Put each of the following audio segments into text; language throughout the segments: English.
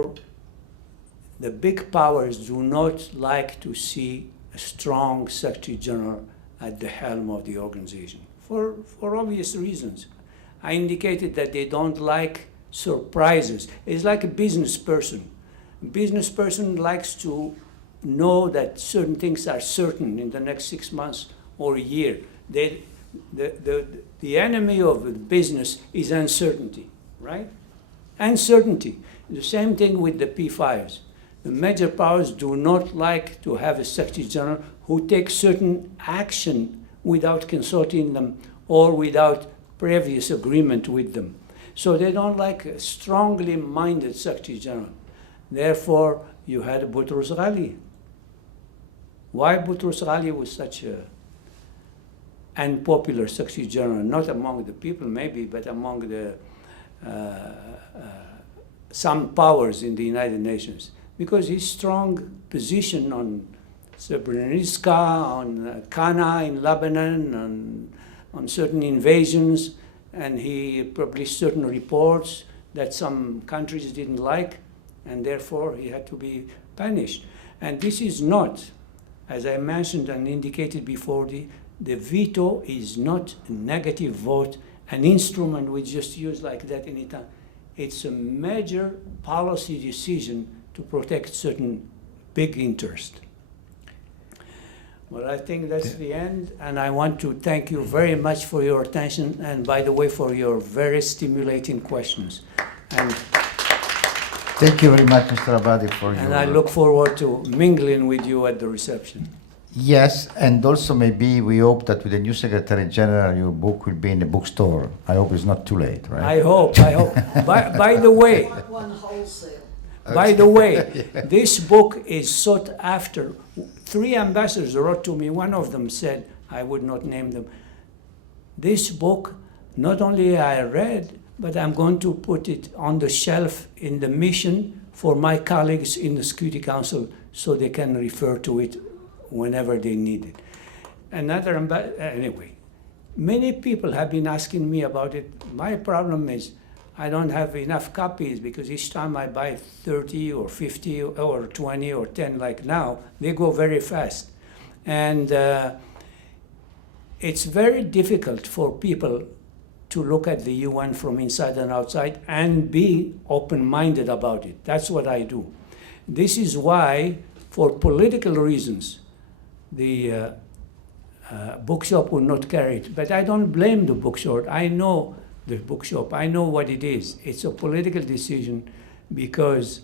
therefore, the big powers do not like to see a strong Secretary General at the helm of the organization, for obvious reasons. I indicated that they don't like surprises. It's like a business person. A business person likes to know that certain things are certain in the next 6 months or a year. The enemy of the business is uncertainty, right? Uncertainty. The same thing with the P5s. The major powers do not like to have a Secretary General who takes certain action without consulting them or without previous agreement with them. So they don't like a strongly minded Secretary General. Therefore, you had Boutros Ghali. Why Boutros Ghali was such a unpopular Secretary General? Not among the people maybe, but among the some powers in the United Nations. Because his strong position on Srebrenica, on Cana in Lebanon, on certain invasions, and he published certain reports that some countries didn't like, and therefore he had to be punished. And this is not, as I mentioned and indicated before, the veto is not a negative vote, an instrument we just use like that anytime. It's a major policy decision to protect certain big interest. Well, I think that's the end, and I want to thank you very much for your attention, and by the way, for your very stimulating questions. And thank you very much, Mr. Abbadi, for your... And I look forward to mingling with you at the reception. Yes, and also maybe we hope that with the new Secretary General, your book will be in the bookstore. I hope it's not too late, right? I hope. By the way, One wholesale. by the way, this book is sought after. 3 ambassadors wrote to me. One of them said, I would not name them, this book, not only I read, but I'm going to put it on the shelf in the mission for my colleagues in the Security Council so they can refer to it whenever they need it. Another anyway, many people have been asking me about it. My problem is I don't have enough copies because each time I buy 30 or 50 or 20 or 10 like now, they go very fast. And it's very difficult for people to look at the UN from inside and outside and be open-minded about it. That's what I do. This is why, for political reasons, the bookshop will not carry it. But I don't blame the bookshop. I know the bookshop. I know what it is. It's a political decision because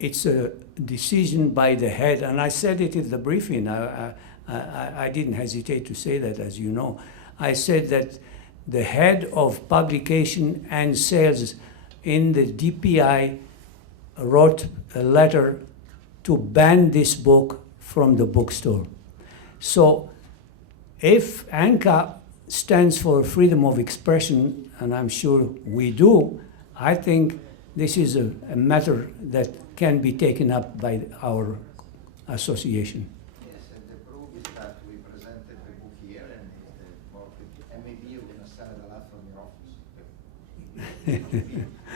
it's a decision by the head. And I said it in the briefing. I didn't hesitate to say that, as you know. I said that the head of publication and sales in the DPI wrote a letter to ban this book from the bookstore. So if ANCA stands for freedom of expression, and I'm sure we do, I think this is a matter that can be taken up by our association. Yes, and the proof is that we presented the book here, and maybe you're going to sell it a lot from your office.